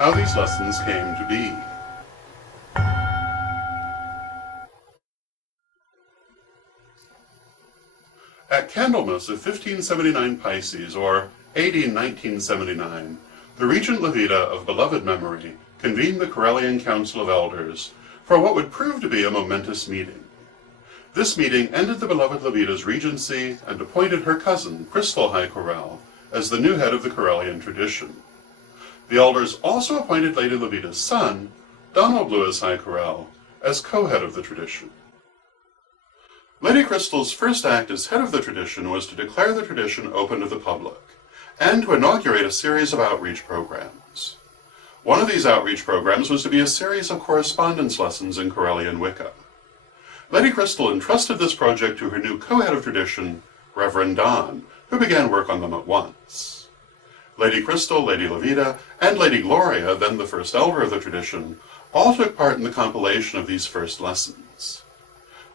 how these lessons came to be. At Candlemas of 1579 Pisces, or AD 1979, the Regent Levita of beloved memory convened the Corellian Council of Elders for what would prove to be a momentous meeting. This meeting ended the beloved Levita's regency and appointed her cousin, Crystal High Corel, as the new head of the Corellian tradition. The elders also appointed Lady Levita's son, Donald Lewis High Corel, as co-head of the tradition. Lady Crystal's first act as head of the tradition was to declare the tradition open to the public, and to inaugurate a series of outreach programs. One of these outreach programs was to be a series of correspondence lessons in Corellian Wicca. Lady Crystal entrusted this project to her new co-head of tradition, Reverend Don, who began work on them at once. Lady Crystal, Lady Levita, and Lady Gloria, then the first elder of the tradition, all took part in the compilation of these first lessons.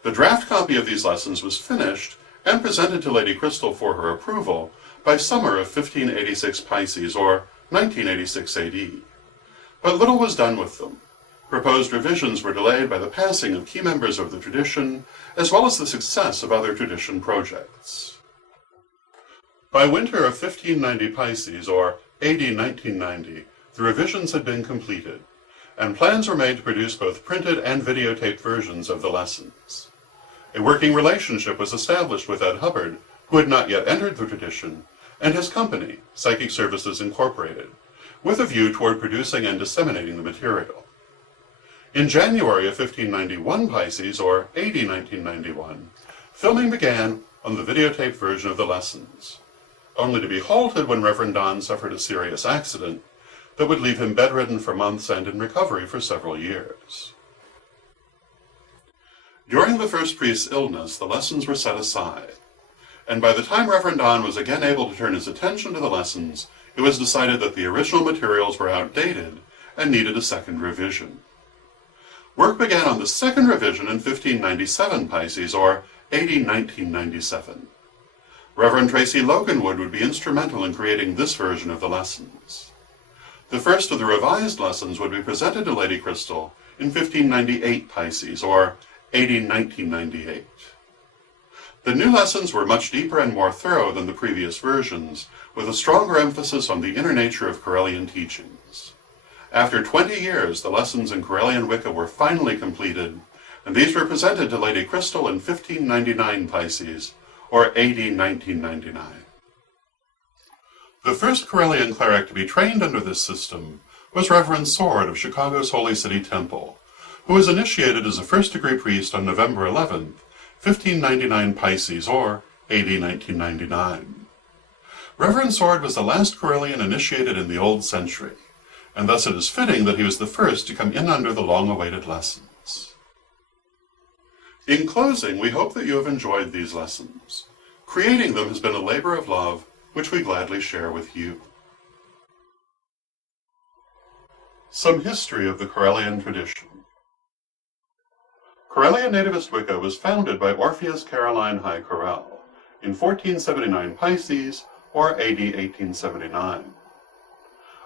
The draft copy of these lessons was finished and presented to Lady Crystal for her approval by summer of 1586 Pisces, or 1986 AD. But little was done with them. Proposed revisions were delayed by the passing of key members of the tradition, as well as the success of other tradition projects. By winter of 1590 Pisces, or AD 1990, the revisions had been completed, and plans were made to produce both printed and videotaped versions of the lessons. A working relationship was established with Ed Hubbard, who had not yet entered the tradition, and his company, Psychic Services Incorporated, with a view toward producing and disseminating the material. In January of 1591 Pisces, or AD 1991, filming began on the videotaped version of the lessons, only to be halted when Reverend Don suffered a serious accident that would leave him bedridden for months and in recovery for several years. During the first priest's illness, the lessons were set aside, and by the time Reverend Don was again able to turn his attention to the lessons, it was decided that the original materials were outdated and needed a second revision. Work began on the second revision in 1597 Pisces, or AD 1997. Reverend Tracy Loganwood would be instrumental in creating this version of the lessons. The first of the revised lessons would be presented to Lady Crystal in 1598 Pisces, or AD 1998. The new lessons were much deeper and more thorough than the previous versions, with a stronger emphasis on the inner nature of Corellian teachings. After 20 years, the lessons in Corellian Wicca were finally completed, and these were presented to Lady Crystal in 1599 Pisces, or AD 1999. The first Corellian cleric to be trained under this system was Reverend Sword of Chicago's Holy City Temple, who was initiated as a first-degree priest on November 11th, 1599 Pisces, or AD 1999. Reverend Sword was the last Corellian initiated in the Old Century, and thus it is fitting that he was the first to come in under the long-awaited lessons. In closing, we hope that you have enjoyed these lessons. Creating them has been a labor of love, which we gladly share with you. Some history of the Corellian tradition. Corellian nativist Wicca was founded by Orpheus Caroline High Corel in 1479 Pisces, or AD 1879.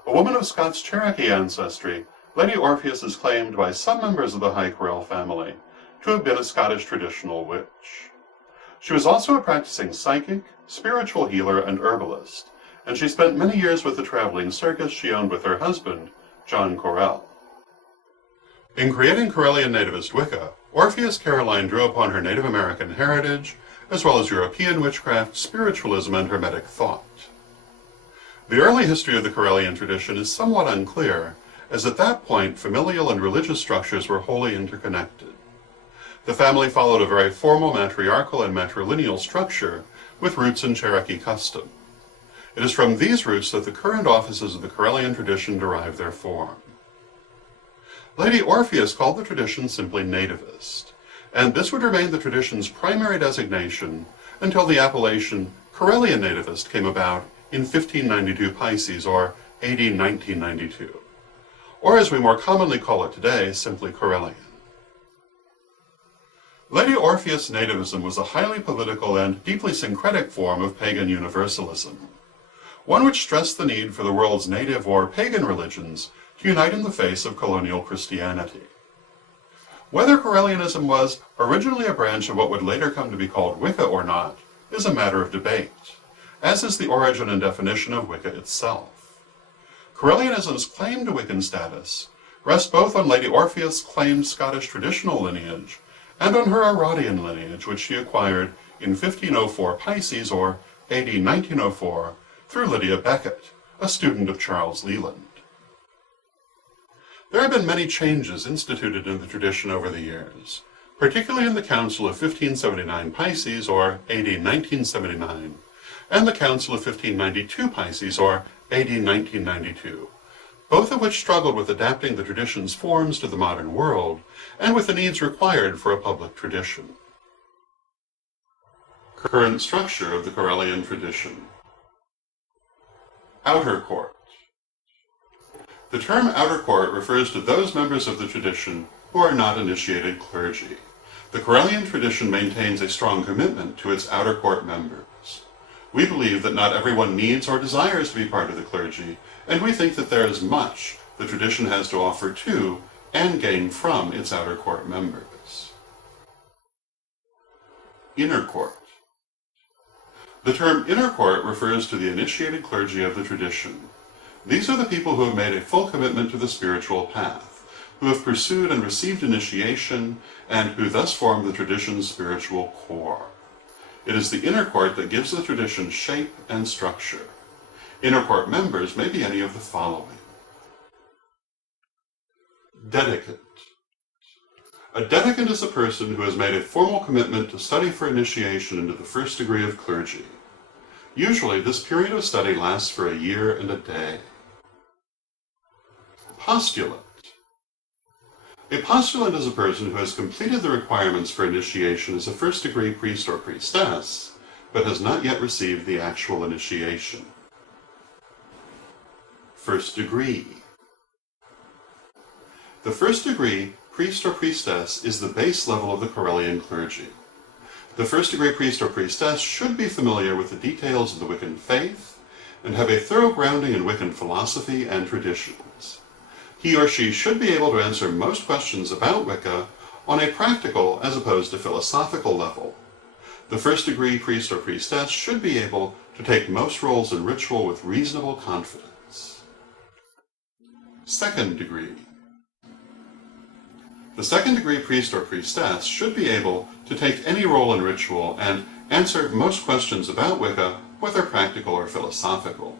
A woman of Scots Cherokee ancestry, Lady Orpheus is claimed by some members of the High Corel family to have been a Scottish traditional witch. She was also a practicing psychic, spiritual healer, and herbalist, and she spent many years with the traveling circus she owned with her husband, John Corel. In creating Corellian nativist Wicca, Orpheus Caroline drew upon her Native American heritage, as well as European witchcraft, spiritualism, and Hermetic thought. The early history of the Corellian tradition is somewhat unclear, as at that point familial and religious structures were wholly interconnected. The family followed a very formal matriarchal and matrilineal structure with roots in Cherokee custom. It is from these roots that the current offices of the Corellian tradition derive their form. Lady Orpheus called the tradition simply nativist, and this would remain the tradition's primary designation until the appellation Corellian nativist came about in 1592 Pisces, or AD 1992, or as we more commonly call it today, simply Corellian. Lady Orpheus nativism was a highly political and deeply syncretic form of pagan universalism, one which stressed the need for the world's native or pagan religions to unite in the face of colonial Christianity. Whether Corellianism was originally a branch of what would later come to be called Wicca or not is a matter of debate, as is the origin and definition of Wicca itself. Corellianism's claim to Wiccan status rests both on Lady Orpheus's claimed Scottish traditional lineage and on her Araudian lineage, which she acquired in 1504 Pisces, or AD 1904, through Lydia Becket, a student of Charles Leland. There have been many changes instituted in the tradition over the years, particularly in the Council of 1579 Pisces, or AD 1979, and the Council of 1592 Pisces, or AD 1992, both of which struggled with adapting the tradition's forms to the modern world and with the needs required for a public tradition. Current structure of the Corellian tradition. Outer Court. The term outer court refers to those members of the tradition who are not initiated clergy. The Corellian tradition maintains a strong commitment to its outer court members. We believe that not everyone needs or desires to be part of the clergy, and we think that there is much the tradition has to offer to and gain from its outer court members. Inner Court. The term inner court refers to the initiated clergy of the tradition. These are the people who have made a full commitment to the spiritual path, who have pursued and received initiation, and who thus form the tradition's spiritual core. It is the inner court that gives the tradition shape and structure. Inner court members may be any of the following. Dedicant. A dedicant is a person who has made a formal commitment to study for initiation into the first degree of clergy. Usually, this period of study lasts for a year and a day. Postulant. A postulant is a person who has completed the requirements for initiation as a first-degree priest or priestess, but has not yet received the actual initiation. First degree. The first degree priest or priestess is the base level of the Corellian clergy. The first-degree priest or priestess should be familiar with the details of the Wiccan faith and have a thorough grounding in Wiccan philosophy and traditions. He or she should be able to answer most questions about Wicca on a practical as opposed to philosophical level. The first-degree priest or priestess should be able to take most roles in ritual with reasonable confidence. Second degree. The second-degree priest or priestess should be able to take any role in ritual and answer most questions about Wicca, whether practical or philosophical.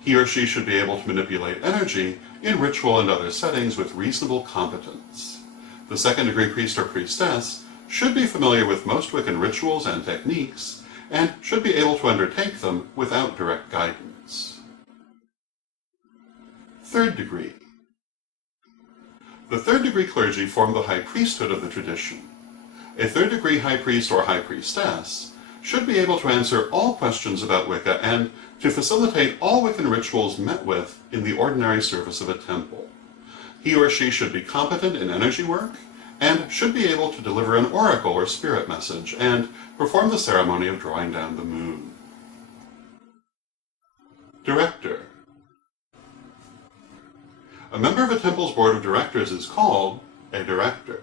He or she should be able to manipulate energy in ritual and other settings with reasonable competence. The second-degree priest or priestess should be familiar with most Wiccan rituals and techniques, and should be able to undertake them without direct guidance. Third degree. The third-degree clergy form the high priesthood of the tradition. A third-degree high priest or high priestess should be able to answer all questions about Wicca and to facilitate all Wiccan rituals met with in the ordinary service of a temple. He or she should be competent in energy work and should be able to deliver an oracle or spirit message and perform the ceremony of drawing down the moon. Director. A member of a temple's board of directors is called a director.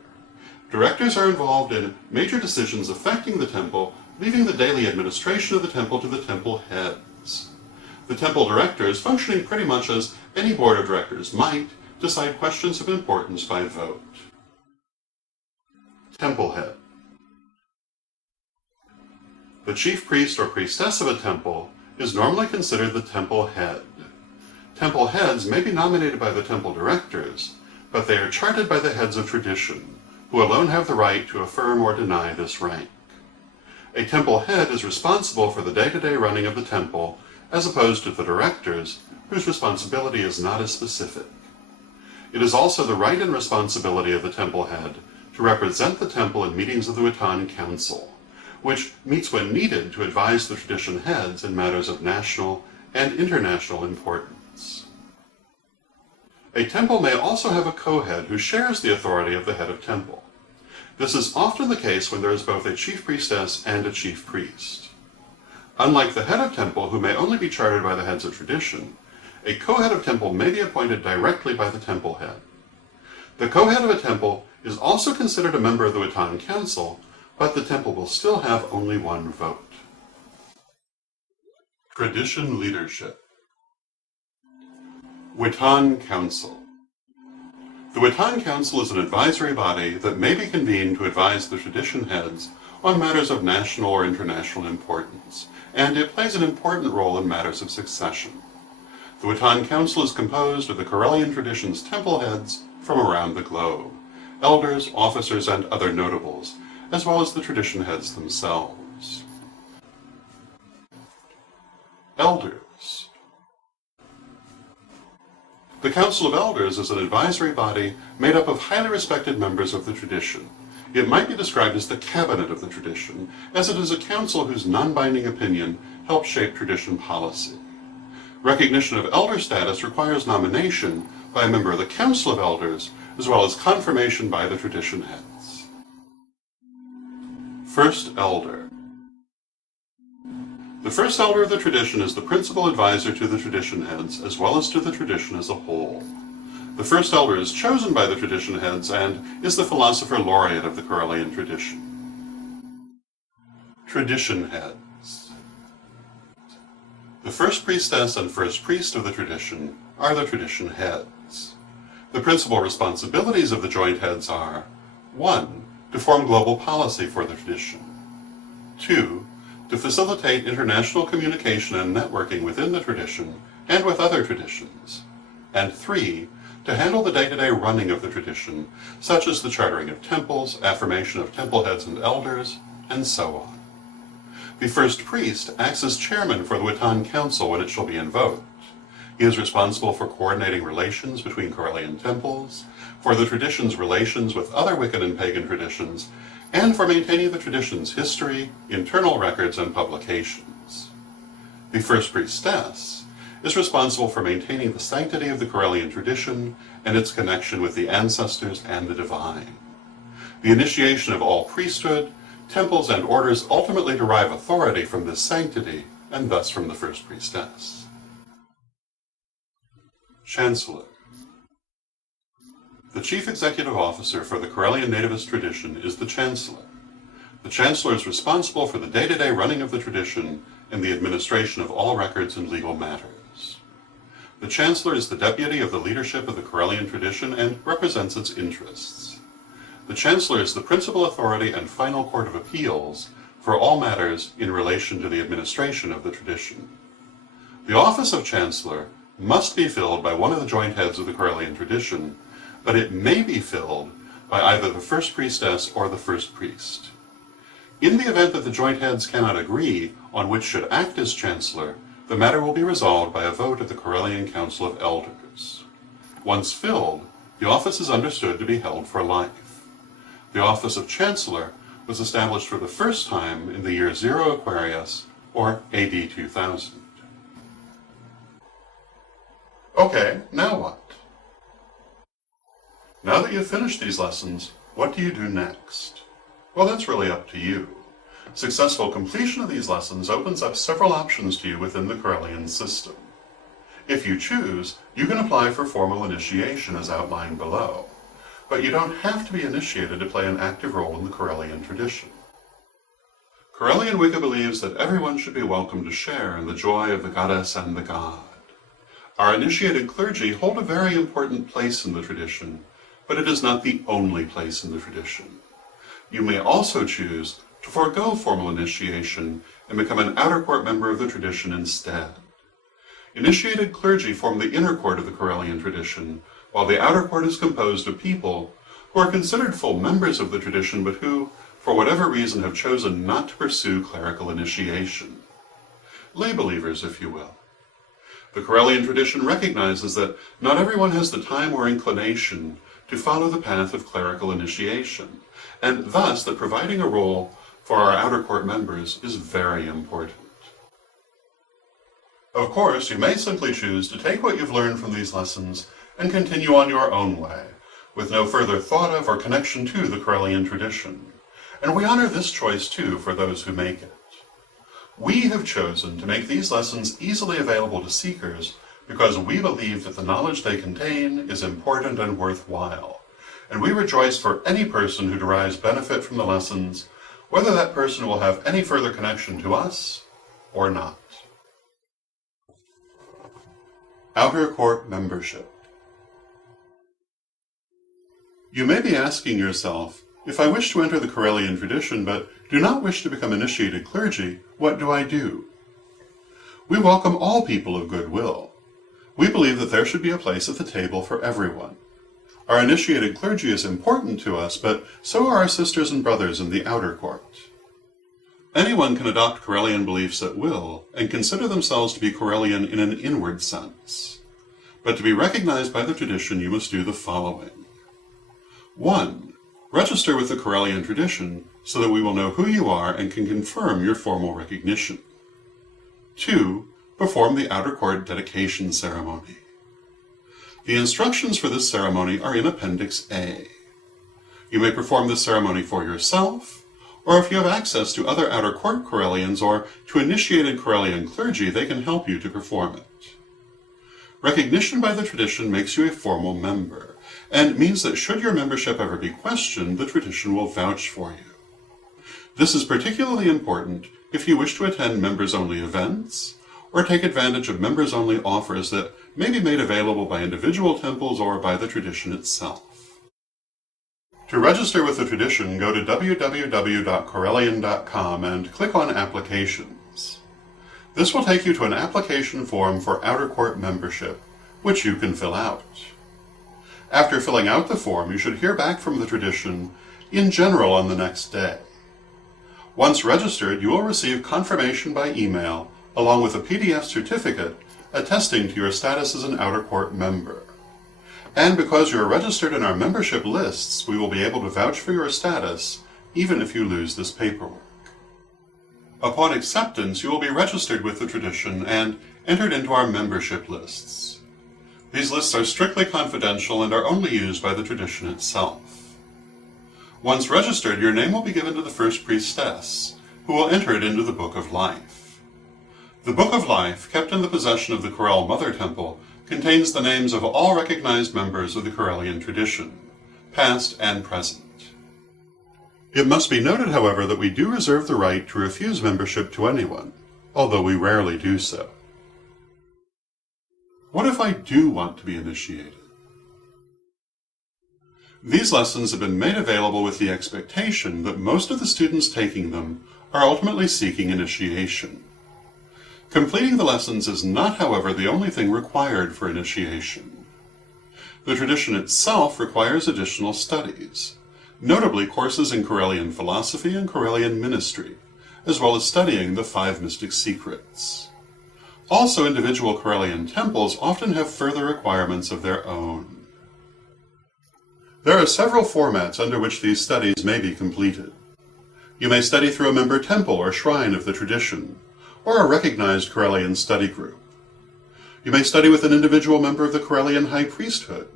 Directors are involved in major decisions affecting the temple, leaving the daily administration of the temple to the temple heads. The temple directors, functioning pretty much as any board of directors might, decide questions of importance by vote. Temple head. The chief priest or priestess of a temple is normally considered the temple head. Temple heads may be nominated by the temple directors, but they are charted by the heads of tradition, who alone have the right to affirm or deny this rank. A temple head is responsible for the day-to-day running of the temple, as opposed to the directors, whose responsibility is not as specific. It is also the right and responsibility of the temple head to represent the temple in meetings of the Wittan Council, which meets when needed to advise the tradition heads in matters of national and international importance. A temple may also have a co-head who shares the authority of the head of temple. This is often the case when there is both a chief priestess and a chief priest. Unlike the head of temple, who may only be chartered by the heads of tradition, A co-head of temple may be appointed directly by the temple head. The co-head of a temple is also considered a member of the Witan Council, but the temple will still have only one vote. Tradition leadership. Witan Council. The Witan Council is an advisory body that may be convened to advise the tradition heads on matters of national or international importance, and it plays an important role in matters of succession. The Witan Council is composed of the Karelian tradition's temple heads from around the globe, elders, officers, and other notables, as well as the tradition heads themselves. Elders. The Council of Elders is an advisory body made up of highly respected members of the tradition. It might be described as the cabinet of the tradition, as it is a council whose non-binding opinion helps shape tradition policy. Recognition of elder status requires nomination by a member of the Council of Elders, as well as confirmation by the tradition heads. First Elder. The first elder of the tradition is the principal advisor to the tradition heads, as well as to the tradition as a whole. The first elder is chosen by the tradition heads and is the philosopher laureate of the Karelian tradition. Tradition heads. The first priestess and first priest of the tradition are the tradition heads. The principal responsibilities of the joint heads are 1. To form global policy for the tradition. 2. To facilitate international communication and networking within the tradition and with other traditions. And 3. To handle the day-to-day running of the tradition, such as the chartering of temples, affirmation of temple heads and elders, and so on. The first priest acts as chairman for the Witan Council when it shall be invoked. He is responsible for coordinating relations between Karelian temples, for the tradition's relations with other Wiccan and pagan traditions, and for maintaining the tradition's history, internal records, and publications. The first priestess is responsible for maintaining the sanctity of the Karelian tradition and its connection with the ancestors and the divine. The initiation of all priesthood, temples, and orders ultimately derive authority from this sanctity, and thus from the first priestess. Chancellor. The chief executive officer for the Karelian nativist tradition is the Chancellor. The Chancellor is responsible for the day-to-day running of the tradition and the administration of all records and legal matters. The Chancellor is the deputy of the leadership of the Karelian tradition and represents its interests. The Chancellor is the principal authority and final court of appeals for all matters in relation to the administration of the tradition. The office of Chancellor must be filled by one of the joint heads of the Karelian tradition, but it may be filled by either the first priestess or the first priest. In the event that the joint heads cannot agree on which should act as Chancellor, the matter will be resolved by a vote at the Karelian Council of Elders. Once filled, the office is understood to be held for life. The office of Chancellor was established for the first time in the year 0 Aquarius, or AD 2000. Okay, now what? Now that you've finished these lessons, what do you do next? Well, that's really up to you. Successful completion of these lessons opens up several options to you within the Karelian system. If you choose, you can apply for formal initiation as outlined below, but you don't have to be initiated to play an active role in the Karelian tradition. Karelian Wicca believes that everyone should be welcome to share in the joy of the goddess and the god. Our initiated clergy hold a very important place in the tradition, but it is not the only place in the tradition. You may also choose to forego formal initiation and become an outer court member of the tradition instead. Initiated clergy form the inner court of the Karelian tradition, while the outer court is composed of people who are considered full members of the tradition, but who, for whatever reason, have chosen not to pursue clerical initiation. Lay believers, if you will. The Karelian tradition recognizes that not everyone has the time or inclination to follow the path of clerical initiation, and thus that providing a role for our outer court members is very important. Of course, you may simply choose to take what you've learned from these lessons and continue on your own way, with no further thought of or connection to the Karelian tradition. And we honor this choice too for those who make it. We have chosen to make these lessons easily available to seekers because we believe that the knowledge they contain is important and worthwhile, and we rejoice for any person who derives benefit from the lessons, whether that person will have any further connection to us or not. Outer Court Membership. You may be asking yourself, if I wish to enter the Correllian tradition but do not wish to become initiated clergy, what do I do? We welcome all people of goodwill. We believe that there should be a place at the table for everyone. Our initiated clergy is important to us, but so are our sisters and brothers in the outer court. Anyone can adopt Correllian beliefs at will and consider themselves to be Correllian in an inward sense. But to be recognized by the tradition, you must do the following. 1. Register with the Correllian tradition so that we will know who you are and can confirm your formal recognition. 2. Perform the outer court dedication ceremony. The instructions for this ceremony are in Appendix A. You may perform this ceremony for yourself, or if you have access to other outer court Correllians or to initiated Correllian clergy, they can help you to perform it. Recognition by the tradition makes you a formal member, and means that should your membership ever be questioned, the tradition will vouch for you. This is particularly important if you wish to attend members-only events, or take advantage of members-only offers that may be made available by individual temples or by the tradition itself. To register with the tradition, go to www.correllian.com and click on Applications. This will take you to an application form for outer court membership, which you can fill out. After filling out the form, you should hear back from the tradition in general on the next day. Once registered, you will receive confirmation by email along with a PDF certificate attesting to your status as an outer court member. And because you are registered in our membership lists, we will be able to vouch for your status even if you lose this paperwork. Upon acceptance, you will be registered with the tradition and entered into our membership lists. These lists are strictly confidential and are only used by the tradition itself. Once registered, your name will be given to the first priestess, who will enter it into the Book of Life. The Book of Life, kept in the possession of the Correll Mother Temple, contains the names of all recognized members of the Correllian tradition, past and present. It must be noted, however, that we do reserve the right to refuse membership to anyone, although we rarely do so. What if I do want to be initiated? These lessons have been made available with the expectation that most of the students taking them are ultimately seeking initiation. Completing the lessons is not, however, the only thing required for initiation. The tradition itself requires additional studies, notably courses in Correllian philosophy and Correllian ministry, as well as studying the 5 mystic secrets. Also, individual Correllian temples often have further requirements of their own. There are several formats under which these studies may be completed. You may study through a member temple or shrine of the tradition, or a recognized Correllian study group. You may study with an individual member of the Correllian High Priesthood,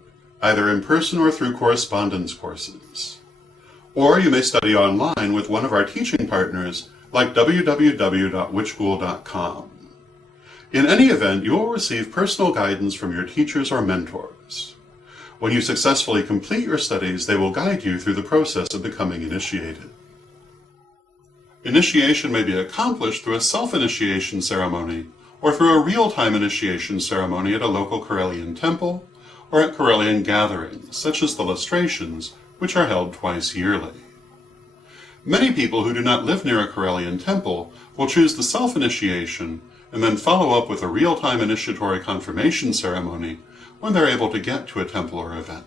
either in person or through correspondence courses. Or you may study online with one of our teaching partners, like www.witchschool.com. In any event, you will receive personal guidance from your teachers or mentors. When you successfully complete your studies, they will guide you through the process of becoming initiated. Initiation may be accomplished through a self-initiation ceremony, or through a real-time initiation ceremony at a local Correllian temple, or at Correllian gatherings, such as the lustrations, which are held twice yearly. Many people who do not live near a Correllian temple will choose the self-initiation and then follow up with a real-time initiatory confirmation ceremony when they're able to get to a temple or event.